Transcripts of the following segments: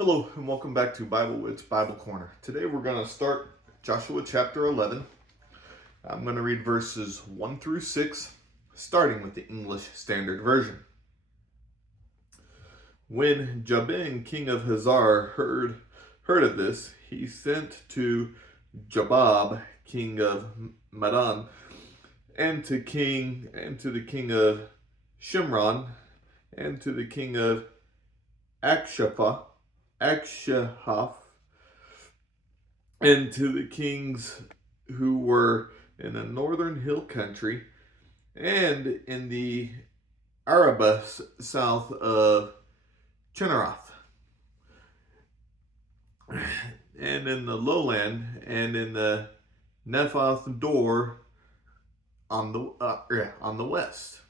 Hello and welcome back to Biblewood's Bible Corner. Today we're going to start Joshua chapter 11. I'm going to read verses 1 through 6, starting with the English Standard Version. When Jabin, king of Hazor, heard of this, he sent to Jobab, king of Madon, and to the king of Shimron, and to the king of Achshaph, and to the kings who were in the northern hill country and in the Arabah south of Chinneroth, and in the lowland and in the Naphoth-dor on the west,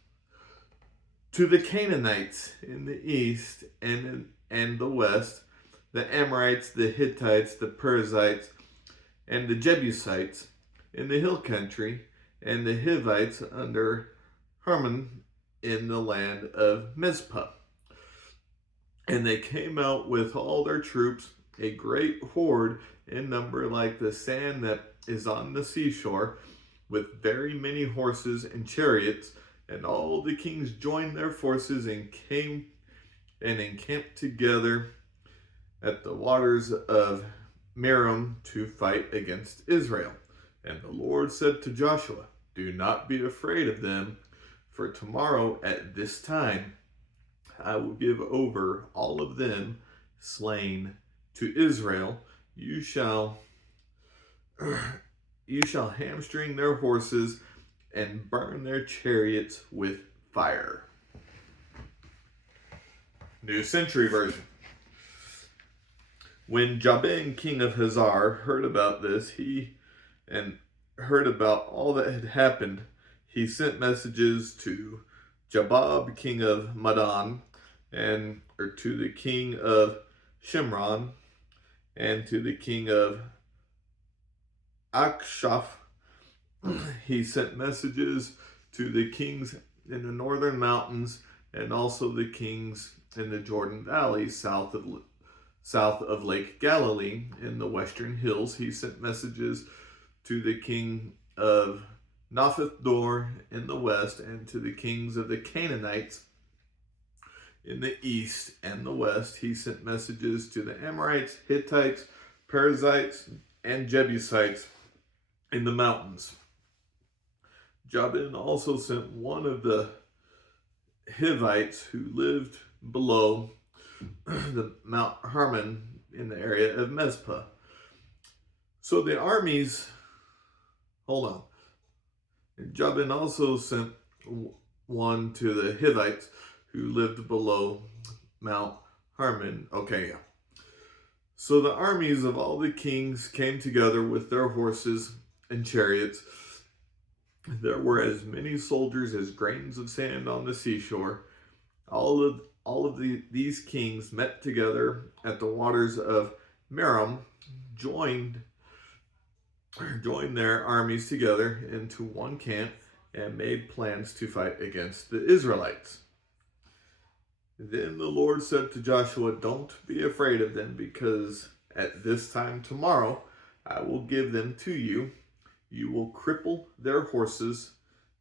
to the Canaanites in the east and the west, the Amorites, the Hittites, the Perizzites, and the Jebusites in the hill country, and the Hivites under Hermon in the land of Mizpah. And they came out with all their troops, a great horde in number like the sand that is on the seashore, with very many horses and chariots. And all the kings joined their forces and came and encamped together at the waters of Merom to fight against Israel. And the Lord said to Joshua, "Do not be afraid of them, for tomorrow at this time I will give over all of them slain to Israel. You shall hamstring their horses and burn their chariots with fire." New Century Version. When Jabin, king of Hazor, heard about this, and heard about all that had happened, he sent messages to Jobab, king of Madon, to the king of Shimron, and to the king of Achshaph. He sent messages to the kings in the northern mountains and also the kings in the Jordan Valley south of Lake Galilee in the western hills. He sent messages to the king of Naphoth-dor in the west, and to the kings of the Canaanites in the east and the west. He sent messages to the Amorites, Hittites, Perizzites, and Jebusites in the mountains. Jabin also sent one of the Hivites who lived below the Mount Hermon in the area of Mizpah. So the armies, hold on. Jabin also sent one to the Hivites who lived below Mount Hermon. Okay, yeah. So the armies of all the kings came together with their horses and chariots. There were as many soldiers as grains of sand on the seashore. All of these kings met together at the waters of Merom, joined their armies together into one camp, and made plans to fight against the Israelites. Then the Lord said to Joshua, "Don't be afraid of them, because at this time tomorrow I will give them to you. You will cripple their horses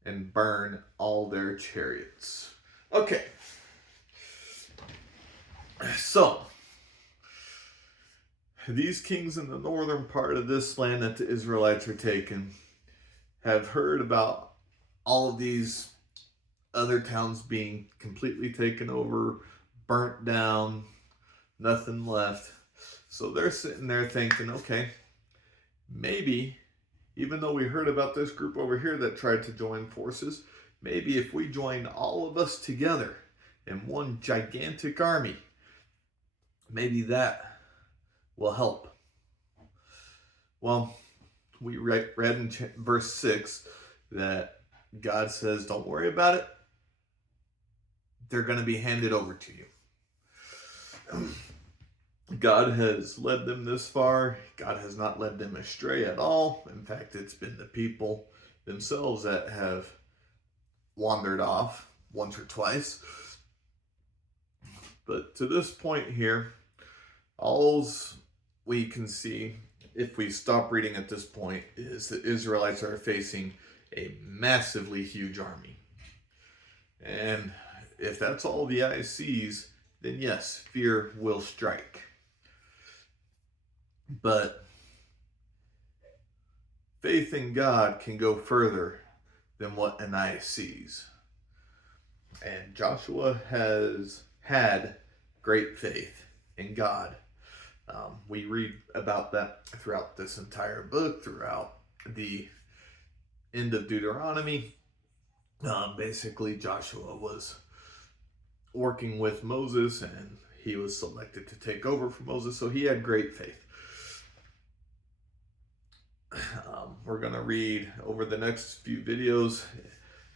and burn all their chariots." Okay. So, these kings in the northern part of this land that the Israelites are taking have heard about all of these other towns being completely taken over, burnt down, nothing left. So they're sitting there thinking, okay, maybe, even though we heard about this group over here that tried to join forces, maybe if we join all of us together in one gigantic army, maybe that will help. Well, we read in verse 6 that God says, don't worry about it. They're going to be handed over to you. God has led them this far. God has not led them astray at all. In fact, it's been the people themselves that have wandered off once or twice. But to this point here, All we can see, if we stop reading at this point, is the Israelites are facing a massively huge army. And if that's all the eye sees, then yes, fear will strike. But faith in God can go further than what an eye sees. And Joshua has had great faith in God. We read about that throughout this entire book, throughout the end of Deuteronomy. Basically, Joshua was working with Moses, and he was selected to take over for Moses, so he had great faith. We're going to read over the next few videos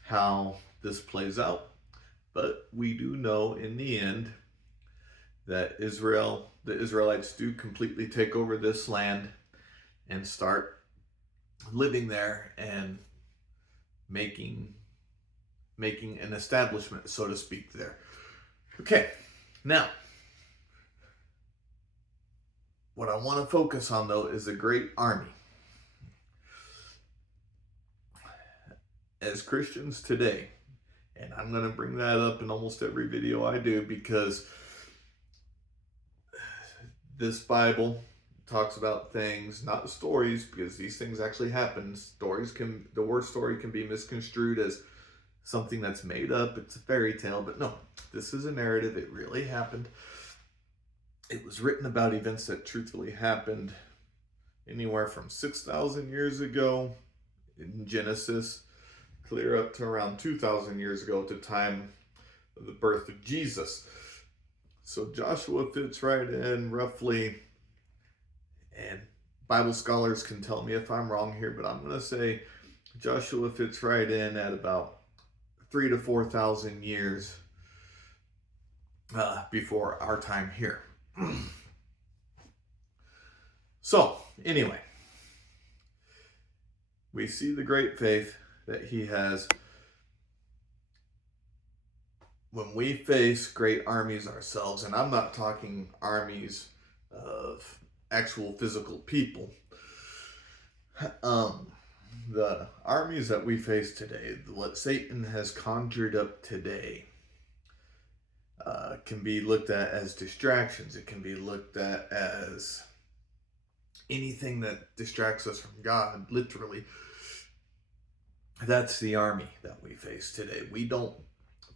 how this plays out, but we do know in the end that the Israelites do completely take over this land and start living there and making an establishment, so to speak, there. Okay, now, what I want to focus on, though, is a great army. As Christians today, and I'm going to bring that up in almost every video I do, because this Bible talks about things, not stories, because these things actually happen. The word story can be misconstrued as something that's made up. It's a fairy tale, but no, this is a narrative. It really happened. It was written about events that truthfully happened anywhere from 6,000 years ago in Genesis, clear up to around 2,000 years ago at the time of the birth of Jesus. So Joshua fits right in roughly, and Bible scholars can tell me if I'm wrong here, but I'm going to say Joshua fits right in at about 3,000 to 4,000 years before our time here. So, anyway, we see the great faith that he has. When we face great armies ourselves, and I'm not talking armies of actual physical people, the armies that we face today, what Satan has conjured up today, can be looked at as distractions. It can be looked at as anything that distracts us from God, literally. That's the army that we face today. We don't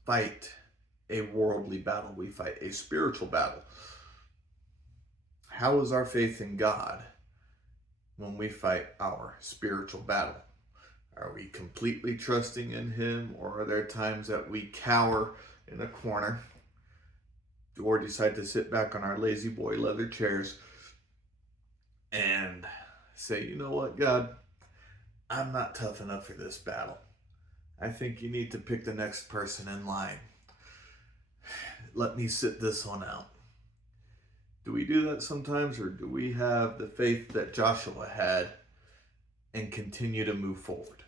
fight a worldly battle. We fight a spiritual battle. How is our faith in God when we fight our spiritual battle? Are we completely trusting in Him, or are there times that we cower in a corner or decide to sit back on our lazy boy leather chairs and say, you know what, God, I'm not tough enough for this battle. I think you need to pick the next person in line. Let me sit this one out. Do we do that sometimes, or do we have the faith that Joshua had and continue to move forward?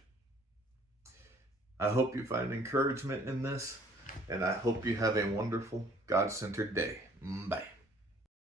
I hope you find encouragement in this, and I hope you have a wonderful, God-centered day. Bye.